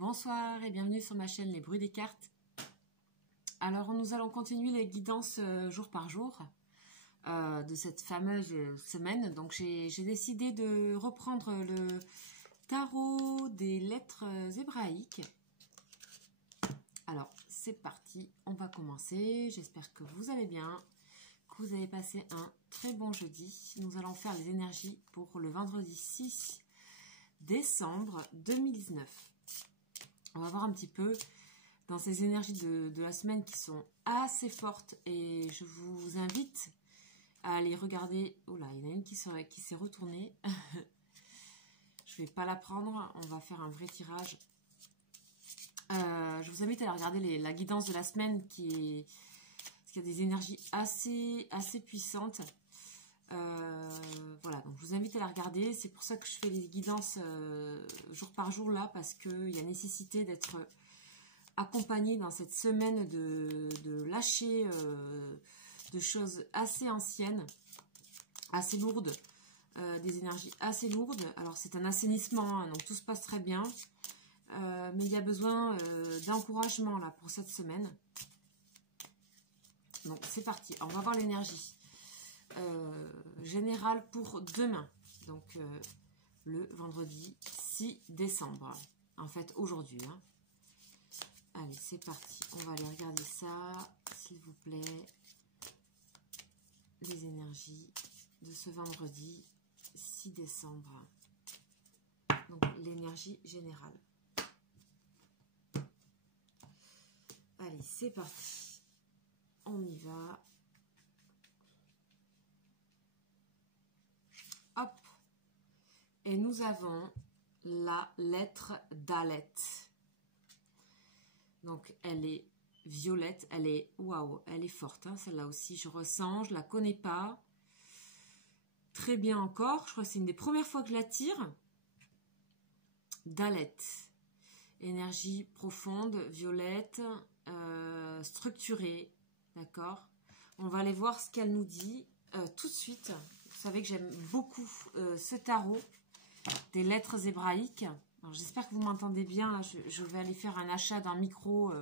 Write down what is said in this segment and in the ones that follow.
Bonsoir et bienvenue sur ma chaîne Les Bruits des Cartes. Alors nous allons continuer les guidances jour par jour de cette fameuse semaine. Donc j'ai décidé de reprendre le tarot des lettres hébraïques. Alors c'est parti, on va commencer. J'espère que vous allez bien, que vous avez passé un très bon jeudi. Nous allons faire les énergies pour le vendredi 6 décembre 2019. On va voir un petit peu dans ces énergies de la semaine qui sont assez fortes et je vous invite à aller regarder. Oh là, il y en a une qui s'est retournée. Je ne vais pas la prendre, on va faire un vrai tirage. Je vous invite à aller regarder la guidance de la semaine parce qu'il y a des énergies assez puissantes. Voilà, donc je vous invite à la regarder. C'est pour ça que je fais les guidances jour par jour là, parce qu'il y a nécessité d'être accompagné dans cette semaine de lâcher de choses assez anciennes, assez lourdes, des énergies assez lourdes. Alors c'est un assainissement, hein, donc tout se passe très bien, mais il y a besoin d'encouragement là pour cette semaine. Donc c'est parti, on va voir l'énergie générale pour demain, donc le vendredi 6 décembre, en fait aujourd'hui, hein. Allez, c'est parti, on va aller regarder ça, s'il vous plaît, les énergies de ce vendredi 6 décembre, donc l'énergie générale. Allez, c'est parti, on y va. Hop, et nous avons la lettre Dalet. Donc elle est violette, elle est waouh, elle est forte, hein, celle-là aussi. Je ressens, je la connais pas très bien encore. Je crois que c'est une des premières fois que je la tire. Dalet, énergie profonde, violette, structurée, d'accord. On va aller voir ce qu'elle nous dit tout de suite. Vous savez que j'aime beaucoup ce tarot des lettres hébraïques. J'espère que vous m'entendez bien. Là, je vais aller faire un achat d'un micro,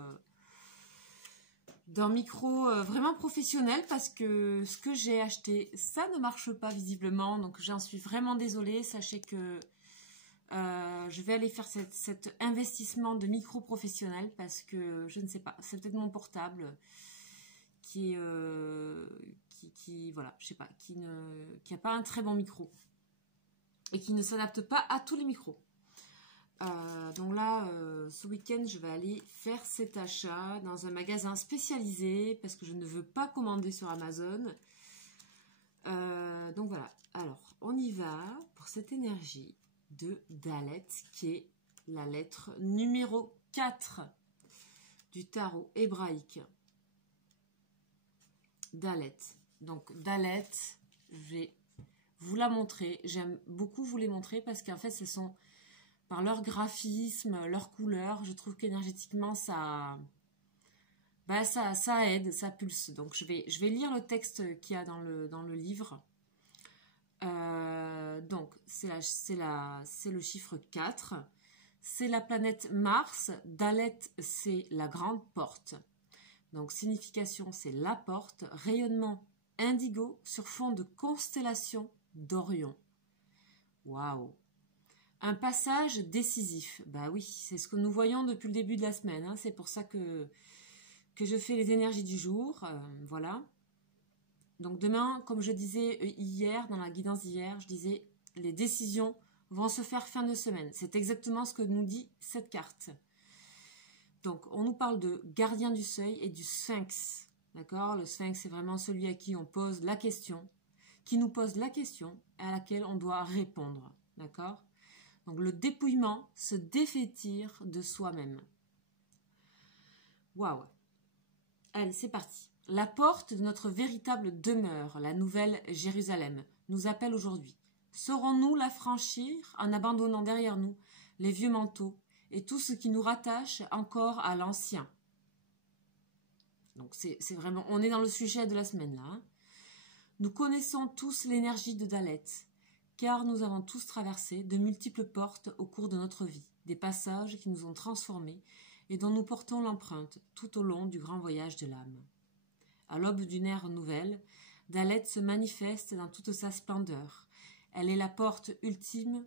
vraiment professionnel, parce que ce que j'ai acheté, ça ne marche pas visiblement. Donc j'en suis vraiment désolée. Sachez que je vais aller faire cet investissement de micro professionnel, parce que je ne sais pas, c'est peut-être mon portable qui voilà, je sais pas, qui a pas un très bon micro et qui ne s'adapte pas à tous les micros. Donc là, ce week-end, je vais aller faire cet achat dans un magasin spécialisé, parce que je ne veux pas commander sur Amazon. Donc voilà, alors on y va pour cette énergie de Dalet, qui est la lettre numéro 4 du tarot hébraïque. Dalet. Donc Dalet, je vais vous la montrer. J'aime beaucoup vous les montrer parce qu'en fait, ce sont, par leur graphisme, leur couleur, je trouve qu'énergétiquement, ça aide, ça pulse. Donc je vais lire le texte qu'il y a dans le livre. Donc c'est le chiffre 4. C'est la planète Mars. Dalet, c'est la grande porte. Donc signification, c'est la porte. Rayonnement indigo sur fond de constellation d'Orion. Waouh! Un passage décisif. Bah oui, c'est ce que nous voyons depuis le début de la semaine, hein. C'est pour ça que je fais les énergies du jour. Voilà. Donc demain, comme je disais hier, dans la guidance d'hier, je disais les décisions vont se faire fin de semaine. C'est exactement ce que nous dit cette carte. Donc on nous parle de gardien du seuil et du sphinx. D'accord? Le sphinx, c'est vraiment celui à qui on pose la question, qui nous pose la question à laquelle on doit répondre. D'accord? Donc le dépouillement, se dévêtir de soi-même. Waouh! Allez, c'est parti. La porte de notre véritable demeure, la nouvelle Jérusalem, nous appelle aujourd'hui. Saurons-nous la franchir en abandonnant derrière nous les vieux manteaux et tout ce qui nous rattache encore à l'ancien? Donc c'est vraiment, on est dans le sujet de la semaine là, hein. Nous connaissons tous l'énergie de Dalet, car nous avons tous traversé de multiples portes au cours de notre vie. des passages qui nous ont transformés et dont nous portons l'empreinte tout au long du grand voyage de l'âme. À l'aube d'une ère nouvelle, Dalet se manifeste dans toute sa splendeur. Elle est la porte ultime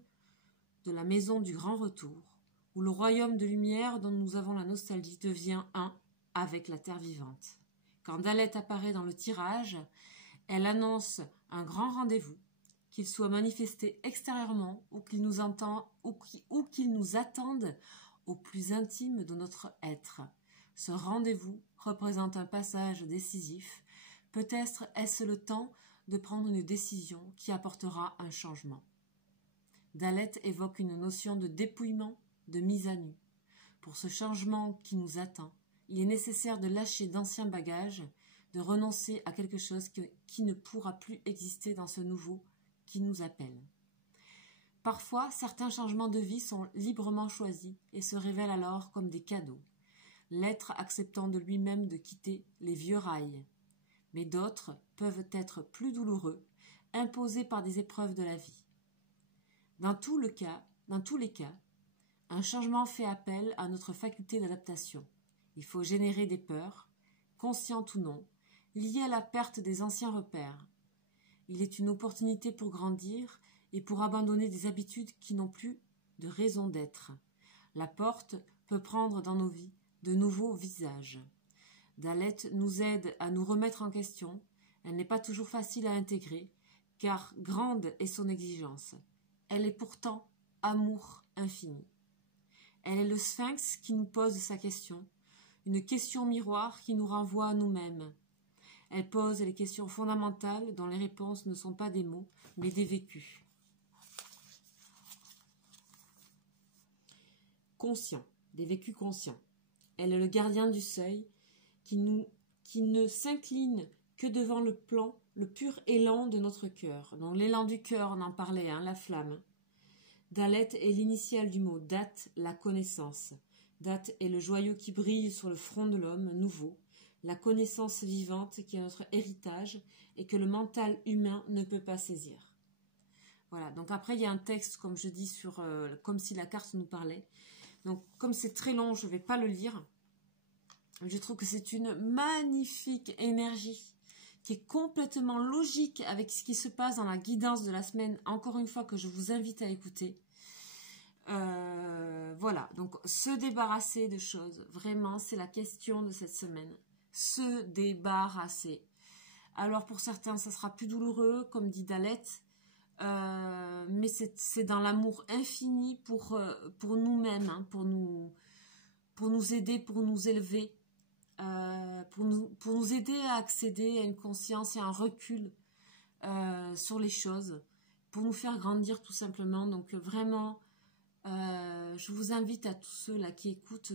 de la maison du grand retour, où le royaume de lumière dont nous avons la nostalgie devient un avec la terre vivante. Quand Dalet apparaît dans le tirage, elle annonce un grand rendez-vous, qu'il soit manifesté extérieurement ou qu'il nous attende au plus intime de notre être. Ce rendez-vous représente un passage décisif. Peut-être est-ce le temps de prendre une décision qui apportera un changement. Dalet évoque une notion de dépouillement, de mise à nu. Pour ce changement qui nous attend, il est nécessaire de lâcher d'anciens bagages, de renoncer à quelque chose qui ne pourra plus exister dans ce nouveau qui nous appelle. Parfois, certains changements de vie sont librement choisis et se révèlent alors comme des cadeaux, l'être acceptant de lui-même de quitter les vieux rails. Mais d'autres peuvent être plus douloureux, imposés par des épreuves de la vie. Dans tous les cas, un changement fait appel à notre faculté d'adaptation. Il faut générer des peurs, conscientes ou non, liées à la perte des anciens repères. Il est une opportunité pour grandir et pour abandonner des habitudes qui n'ont plus de raison d'être. La porte peut prendre dans nos vies de nouveaux visages. Dalet nous aide à nous remettre en question. Elle n'est pas toujours facile à intégrer, car grande est son exigence. Elle est pourtant amour infini. Elle est le sphinx qui nous pose sa question, une question miroir qui nous renvoie à nous-mêmes. Elle pose les questions fondamentales dont les réponses ne sont pas des mots, mais des vécus. Conscient, des vécus conscients. Elle est le gardien du seuil qui ne s'incline que devant le pur élan de notre cœur. Donc l'élan du cœur, on en parlait, la flamme. Dalet est l'initiale du mot Dat, la connaissance. Dat est le joyau qui brille sur le front de l'homme nouveau, la connaissance vivante qui est notre héritage et que le mental humain ne peut pas saisir. Voilà, donc après il y a un texte, comme je dis, sur comme si la carte nous parlait. Donc comme c'est très long, je ne vais pas le lire. Je trouve que c'est une magnifique énergie qui est complètement logique avec ce qui se passe dans la guidance de la semaine, encore une fois que je vous invite à écouter. Voilà, donc se débarrasser de choses, vraiment c'est la question de cette semaine. Se débarrasser. Alors pour certains ça sera plus douloureux, comme dit Dalet, mais c'est dans l'amour infini pour nous-mêmes, pour nous aider, pour nous élever, pour nous aider à accéder à une conscience et un recul sur les choses, pour nous faire grandir tout simplement. Donc vraiment, je vous invite à tous ceux là qui écoutent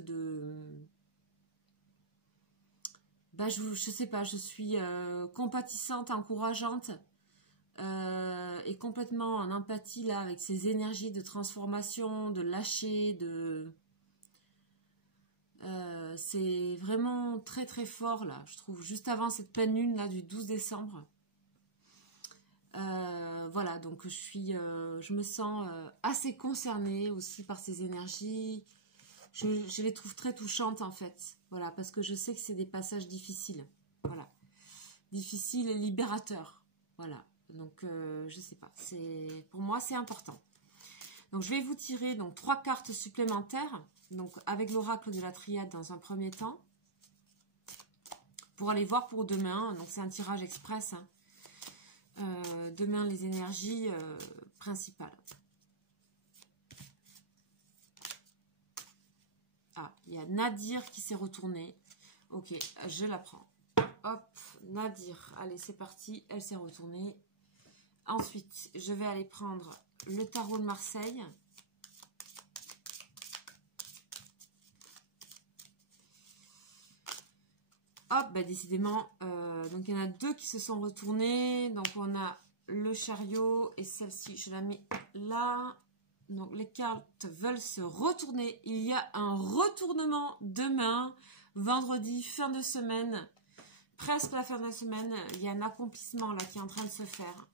je sais pas, je suis compatissante, encourageante et complètement en empathie là avec ces énergies de transformation, de lâcher, c'est vraiment très très fort là, je trouve, juste avant cette pleine lune là du 12 décembre. Voilà, donc je me sens assez concernée aussi par ces énergies. Je les trouve très touchantes en fait, voilà, parce que je sais que c'est des passages difficiles, voilà, difficiles et libérateurs, voilà. Donc je sais pas, pour moi c'est important. Donc je vais vous tirer donc 3 cartes supplémentaires, donc avec l'oracle de la triade dans un premier temps, pour aller voir pour demain. Donc c'est un tirage express, demain les énergies principales. Ah, il y a Nadir qui s'est retournée. Ok, je la prends. Hop, Nadir. Allez, c'est parti. Elle s'est retournée. Ensuite, je vais aller prendre le tarot de Marseille. Hop, bah décidément, donc il y en a 2 qui se sont retournés. Donc on a le chariot et celle-ci, je la mets là. Donc les cartes veulent se retourner. Il y a un retournement demain, vendredi, fin de semaine, presque la fin de la semaine. Il y a un accomplissement là qui est en train de se faire.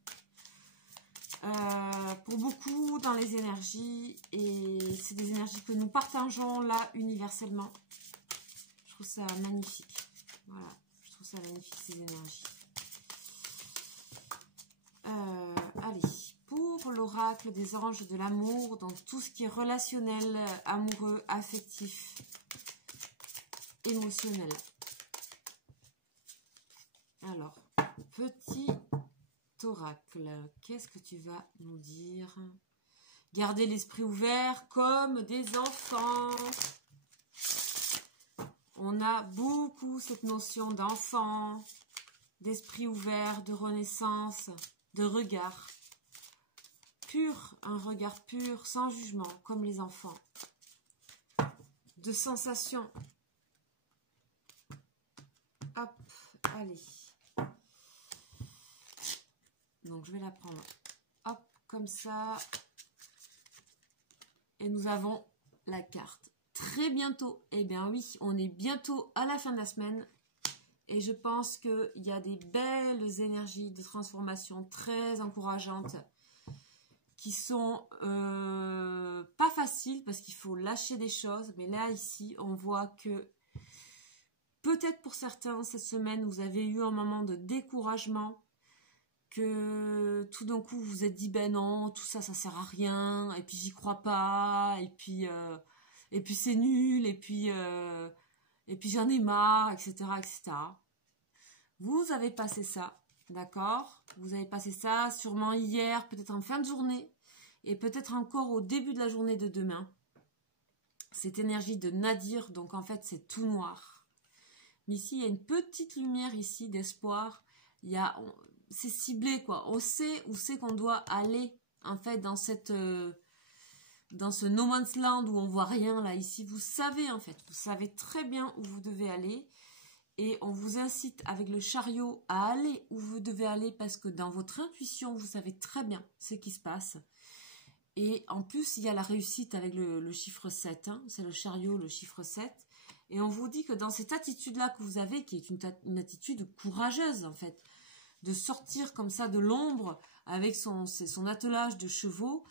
pour beaucoup dans les énergies, et c'est des énergies que nous partageons là universellement. Je trouve ça magnifique. Voilà, je trouve ça magnifique ces énergies. Allez, pour l'oracle des anges de l'amour, donc tout ce qui est relationnel, amoureux, affectif, émotionnel. Alors, petit oracle, qu'est-ce que tu vas nous dire? Gardez l'esprit ouvert comme des enfants. On a beaucoup cette notion d'enfant, d'esprit ouvert, de renaissance, de regard pur, un regard pur, sans jugement, comme les enfants, de sensations. Hop, allez. Donc, je vais la prendre, hop, comme ça. Et nous avons la carte. Très bientôt, eh bien oui, on est bientôt à la fin de la semaine. Et je pense qu'il y a des belles énergies de transformation très encourageantes qui sont pas faciles parce qu'il faut lâcher des choses. Mais là, ici, on voit que peut-être pour certains, cette semaine, vous avez eu un moment de découragement, que tout d'un coup, vous vous êtes dit, ben non, tout ça, ça sert à rien, et puis j'y crois pas, et puis c'est nul, et puis j'en ai marre, etc., etc. Vous avez passé ça, d'accord? Vous avez passé ça sûrement hier, peut-être en fin de journée, et peut-être encore au début de la journée de demain. Cette énergie de nadir, donc en fait, c'est tout noir. Mais ici, il y a une petite lumière ici d'espoir. C'est ciblé, quoi. On sait où c'est qu'on doit aller, en fait, dans ce no man's land où on voit rien, là, ici. Vous savez, en fait, vous savez très bien où vous devez aller. Et on vous incite avec le chariot à aller où vous devez aller parce que dans votre intuition, vous savez très bien ce qui se passe. Et en plus, il y a la réussite avec le chiffre 7. Hein. C'est le chariot, le chiffre 7. Et on vous dit que dans cette attitude-là que vous avez, qui est une attitude courageuse, en fait, de sortir comme ça de l'ombre avec son attelage de chevaux,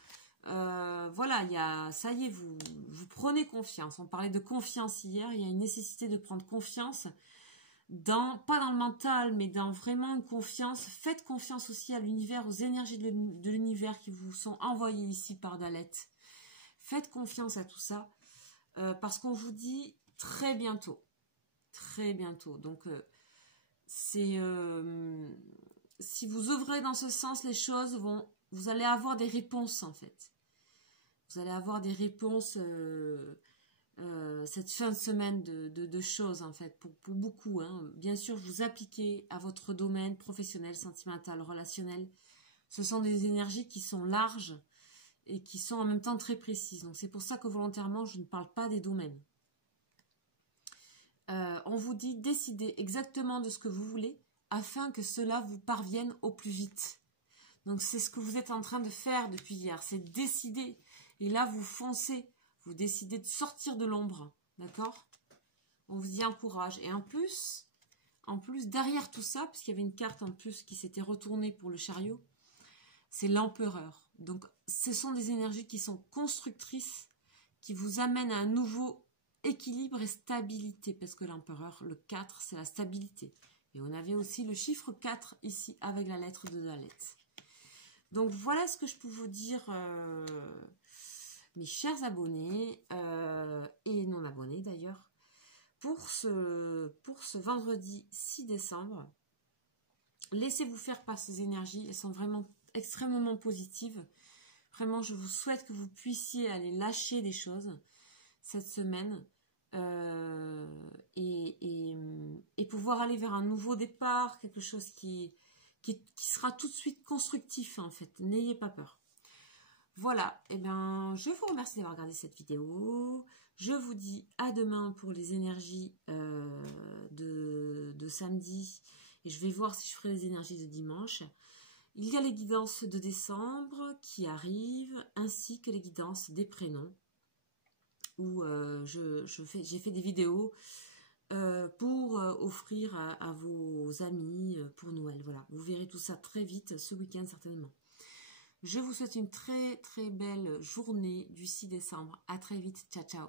voilà, ça y est, vous prenez confiance. On parlait de confiance hier, il y a une nécessité de prendre confiance, pas dans le mental, mais dans vraiment une confiance. Faites confiance aussi à l'univers, aux énergies de l'univers qui vous sont envoyées ici par Daleth. Faites confiance à tout ça, parce qu'on vous dit très bientôt. Très bientôt. Donc, si vous œuvrez dans ce sens, les choses vous allez avoir des réponses en fait. Vous allez avoir des réponses cette fin de semaine de choses en fait, pour beaucoup. Hein. Bien sûr, vous appliquez à votre domaine professionnel, sentimental, relationnel. Ce sont des énergies qui sont larges et qui sont en même temps très précises. Donc c'est pour ça que volontairement, je ne parle pas des domaines. On vous dit décidez exactement de ce que vous voulez afin que cela vous parvienne au plus vite. Donc c'est ce que vous êtes en train de faire depuis hier, c'est décider. Et là vous foncez, vous décidez de sortir de l'ombre, d'accord? On vous y encourage. Et en plus derrière tout ça, parce qu'il y avait une carte en plus qui s'était retournée pour le chariot, c'est l'empereur. Donc ce sont des énergies qui sont constructrices, qui vous amènent à un nouveau équilibre et stabilité, parce que l'empereur, le 4, c'est la stabilité. Et on avait aussi le chiffre 4 ici avec la lettre de Daleth. Donc voilà ce que je peux vous dire, mes chers abonnés, et non abonnés d'ailleurs, pour ce vendredi 6 décembre. Laissez-vous faire par ces énergies, elles sont vraiment extrêmement positives. Vraiment, je vous souhaite que vous puissiez aller lâcher des choses cette semaine et pouvoir aller vers un nouveau départ, quelque chose qui sera tout de suite constructif en fait. N'ayez pas peur. Voilà, et bien je vous remercie d'avoir regardé cette vidéo. Je vous dis à demain pour les énergies de samedi, et je vais voir si je ferai les énergies de dimanche. Il y a les guidances de décembre qui arrivent, ainsi que les guidances des prénoms, où j'ai fait des vidéos pour offrir à vos amis pour Noël. Voilà, vous verrez tout ça très vite, ce week-end certainement. Je vous souhaite une très très belle journée du 6 décembre. À très vite. Ciao, ciao.